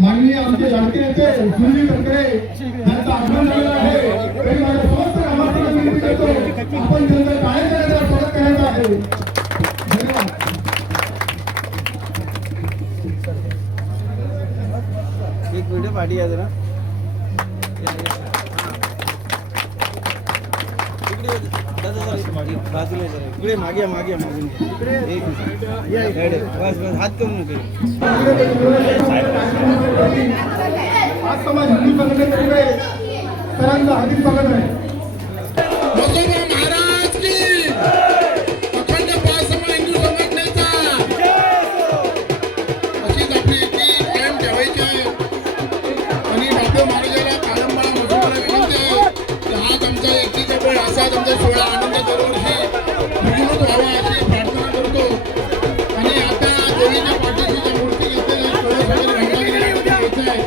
माननीय आमचे लाडके नेते सुनील तटकरे यांचं आगमन झालेलं आहे. तरी माझ्या समस्त कामांना विनंती करतो आपण त्यांचं काय करायचं स्वागत करायचं आहे. धन्यवाद. एक व्हिडिओ पाठी आहे जरा इकडे मागे मागे मागून बस बस हात करून आज समाज हिंदू संघटनेतर्फे सरांचं हार्दिक स्वागत आहे. महाराज की अखंड पासमा हिंदू संघटनेचा अशीच आपली एकी कायम ठेवायची आहे आणि डॉक्टर महाराजाला कायम मला मजबूत विनंती आहे की हाच आमचा एकीचा बळ असाच आमचा सोहळा आनंद दरवर्षी द्विगुणित व्हावा अशी प्रार्थना करतो. आणि आता देवीच्या पाठीची मूर्ती घेतलेली घ्यायचं आहे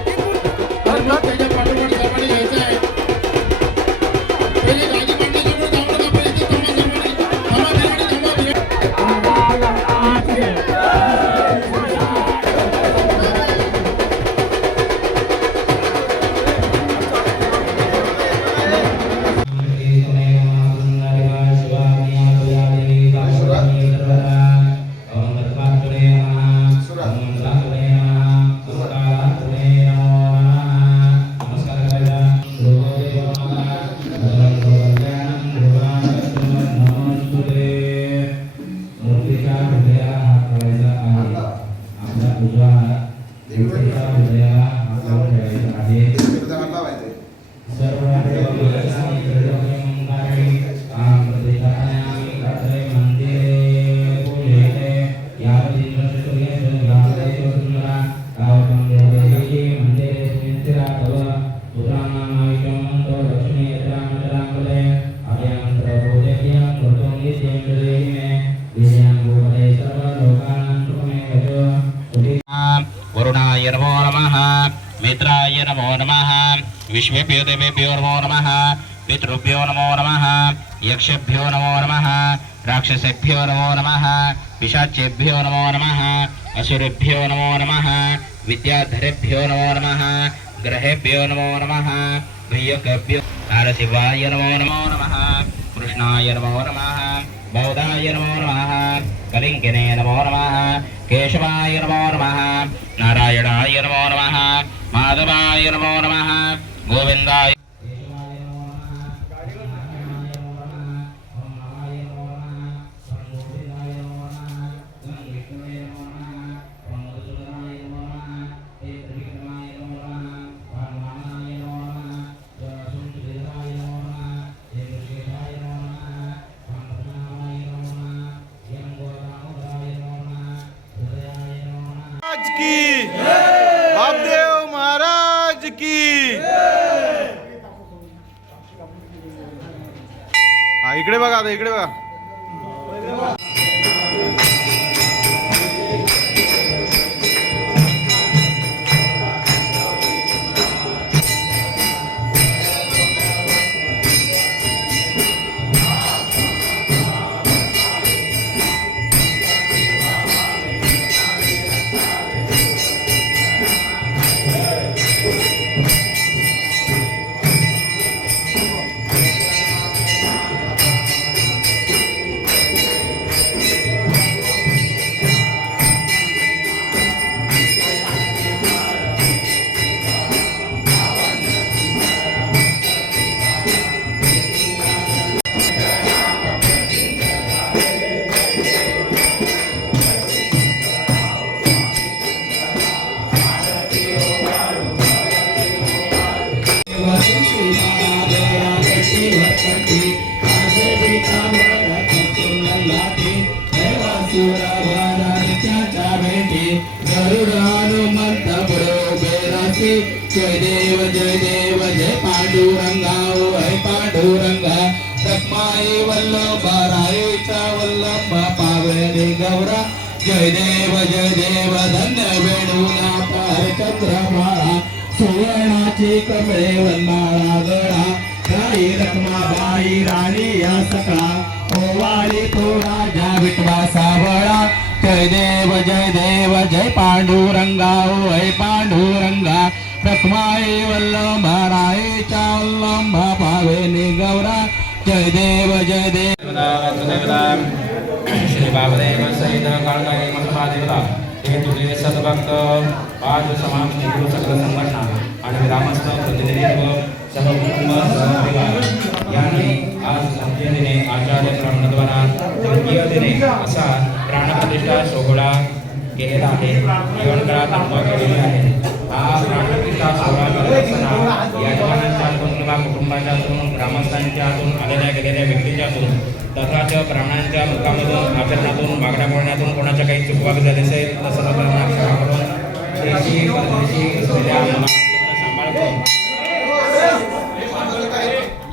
त्याच्या पाठोपाठ सर्वांनी घ्यायचं आहे. पहिले गादी मांडण्याच्या पुढे थांबलं आपण इथे वरुणाय नमो नमः, मित्राय नमो नमः, विश्वेभ्यो देवेभ्यो नमो नमः, पितृभ्यो नमो नमः, यक्षेभ्यो नमो नमः, राक्षसेभ्यो नमो नमः, पिशाचेभ्यो नमो नमः, असुरेभ्यो नमो नमः, विद्याधरेभ्यो नमो नमः, ग्रहेभ्यो नमो नमः, भय्यकेभ्यो नारसिंहाय नमो नमः, कृष्णाय नमो नमः, बौद्धाय नमो नमः, कलिंगिने नमो नमः, केशवाय नमो नमः, नारायणाय नमो नमः, माधवाय नमो नमः, गोविंदाय की बापदेव महाराज की. हा इकडे बघा आता इकडे बघा. जय देव जय पांडुरंगा ओय पांडुरंगा तक्माई वल्लभ रायेचा वल्लभ पावने गौरा. जय देव धन्य वेणूला पार चंद्रमाळा सुवर्णाची कमळे वनमाळा गळा. राई रखमाबाई राणी या सकळा ओवाळी तो राजा विठवा सावळा. जय देव जय पांडुरंगा ओ हे पांडुरंगा रखमाई वल्लभाराय चावल्लभा पावे निगौरा जय देव श्री बाबदेव सहित काळकाई महादेवता हे तुझे सद्भक्त पाच समाज गुरु सकल संघटना आणि ग्रामस्थ प्रतिनिधित्व सहकुटुंब सहपरिवार यांनी आज तृतीय दिने आचार्य ब्रह्मद्वारा तृतीय दिने असा प्राणप्रतिष्ठा सोहळा केलेला आहे. जीवनकाळात तत्व केलेले आहे. हा प्राणप्रतिष्ठा सोहळा करत असताना यजमानांच्या हातून किंवा कुटुंबाच्या हातून ग्रामस्थांच्या हातून आलेल्या गेलेल्या व्यक्तीच्या हातून तथाच प्राणांच्या मुखामधून आचरणातून वागण्या बोलण्यातून कोणाच्या काही चुकवाक झाले असेल तर सर्व करून देशी परदेशी असलेल्या मुलांचा सांभाळ करून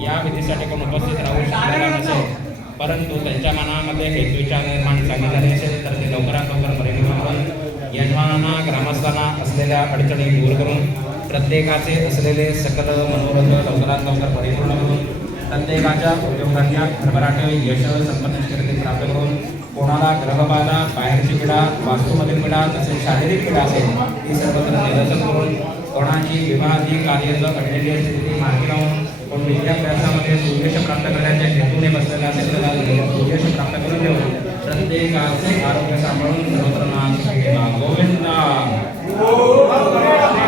या विधीसाठी कोण उपस्थित राहू शकलेला नसेल परंतु त्यांच्या मनामध्ये हेतू विचार निर्माण झाले असेल तर ते लवकरात लवकर परिणाम करून यजमानांना ग्रामस्थांना असलेल्या अडचणी दूर करून प्रत्येकाचे असलेले सकल मनोरथ लवकरात लवकर परिपूर्ण करून प्रत्येकाच्या उद्योगधंद्यात भरभराट यश संपन्न प्राप्त करून कोणाला ग्रहबाधा बाहेरची पीडा वास्तूमधील पीडा तसेच शारीरिक पीडा असेल ती सर्वत्र निरसन करून कोणाची विवाहादी कार्य घडलेली स्थिती मार्गी लावून कोण विद्याभ्यासामध्ये सुयश प्राप्त करण्याच्या हेतूने बसलेला असेल त्याला सुयश प्राप्त करून देऊन प्रत्येकाचे आरोग्य सांभाळून सर्वत्र नाम गोविंदा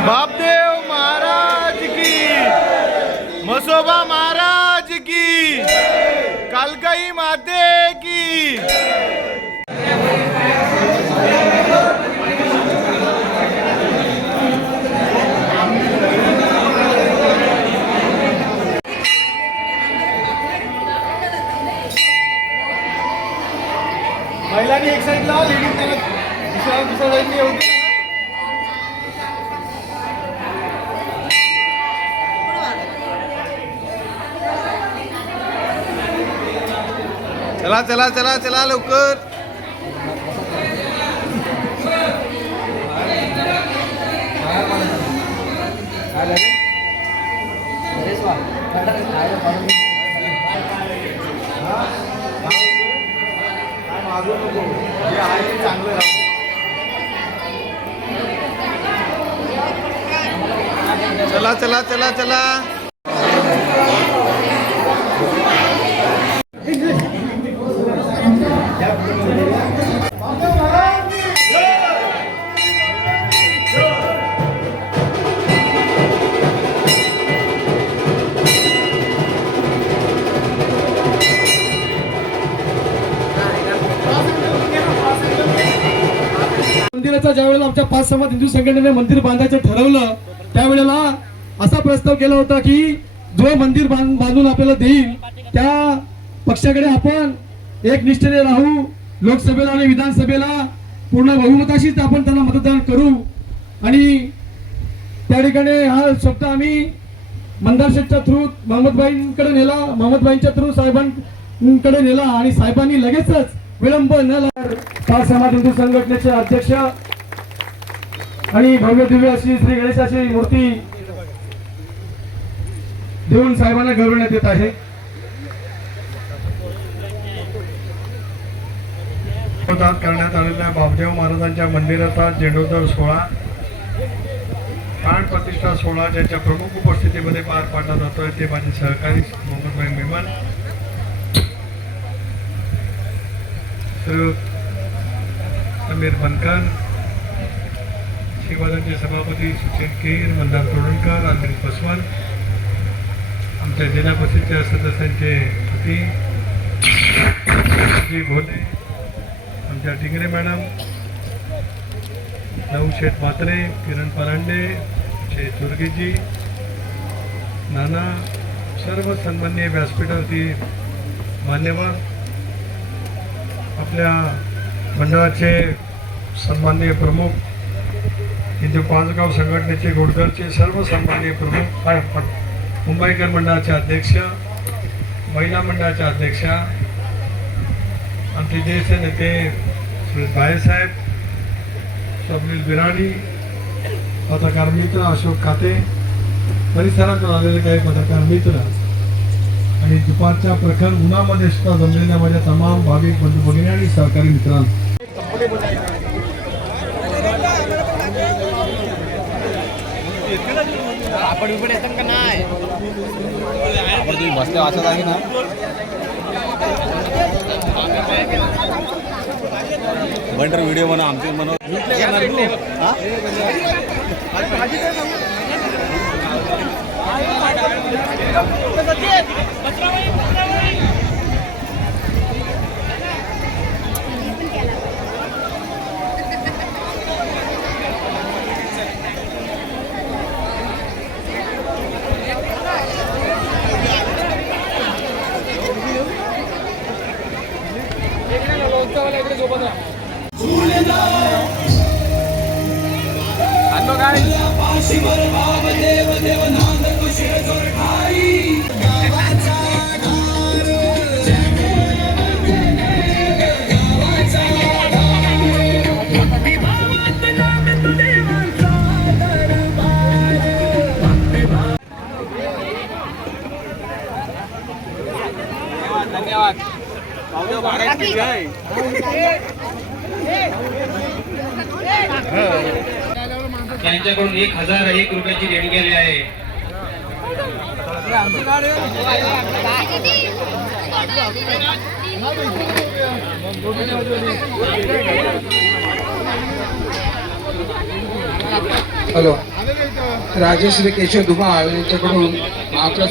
बापदेव महाराज की, मसोबा महाराज की, कालकाई माते की. महिलांनी एक साईडला लेडीज दुसऱ्या साईडने येऊ दे. चला चला चला चला लवकर. चला चला चला चला. मंदिराचा ज्यावेळेला आमच्या 5 समाज हिंदू संघटनेने मंदिर बांधायचं ठरवलं त्यावेळेला असा प्रस्ताव केला होता की जो मंदिर बांधून आपल्याला देईल त्या पक्षाकडे आपण एक निष्ठेने राहू. लोकसभेला आणि विधानसभेला पूर्ण बहुमताशीच आपण त्यांना मतदान करू. आणि त्या ठिकाणी हा शब्द आम्ही मंदार शेठच्या थ्रू महम्मदभाईंकडे नेला, महम्मदभाईंच्या थ्रू साहेबांकडे नेला आणि साहेबांनी लगेचच विलंब न 5 समाज हिंदू संघटनेचे अध्यक्ष आणि भव्य दिव्य अशी श्री गणेशाची मूर्ती देऊन साहेबांना गौरवण्यात येत आहे. करण्यात आलेल्या बाबदेव महाराजांच्या मंदिराचा झेंडोत्सव सोहळा प्राण प्रतिष्ठा सोहळा ज्यांच्या प्रमुख उपस्थितीमध्ये पार पाडला जातोय ते माझे सहकारी मोहम्मदभाई मेमन, समीर बनकर, शिवाजींचे सभापती सुचेन कीर, मंदार तोडणकर, अमरीश बसवन, आमच्या जिल्हा परिषदच्या सदस्यांचे पती भोले, आमच्या टिंगरे मॅडम, नवशेठ म्हात्रे, किरण परांडे, शेठ दुर्गेजी, नाना, सर्व सन्माननीय व्यासपीठावरती मान्यवर, आपल्या मंडळाचे सन्माननीय प्रमुख, हिंदू पाचगाव संघटनेचे घोडदरचे सर्व सन्माननीय प्रमुख, मुंबईकर मंडळाचे अध्यक्ष, महिला मंडळाचे अध्यक्षा, आमचे ज्येष्ठ नेते सुरेश भायेसाहेब, स्वप्नील बिराणी, पत्रकार मित्र अशोक खाते, परिसरातून आलेले काही पत्रकार मित्र आणि दुपारच्या प्रखर उन्हामध्ये सुद्धा जमलेल्या माझ्या तमाम भाविक बंधू भगिनी आणि सहकारी मित्रांनो, आपण बिपड येतात का नाही आपण तुम्ही बसल्या वाचत आहे ना बंटर व्हिडिओ बनव आमचे बनव त्यांच्याकडून 1001 रुपयाची देणगी आली आहे. हॅलो, राजश्री केशव धुमाळ यांच्याकडून आपला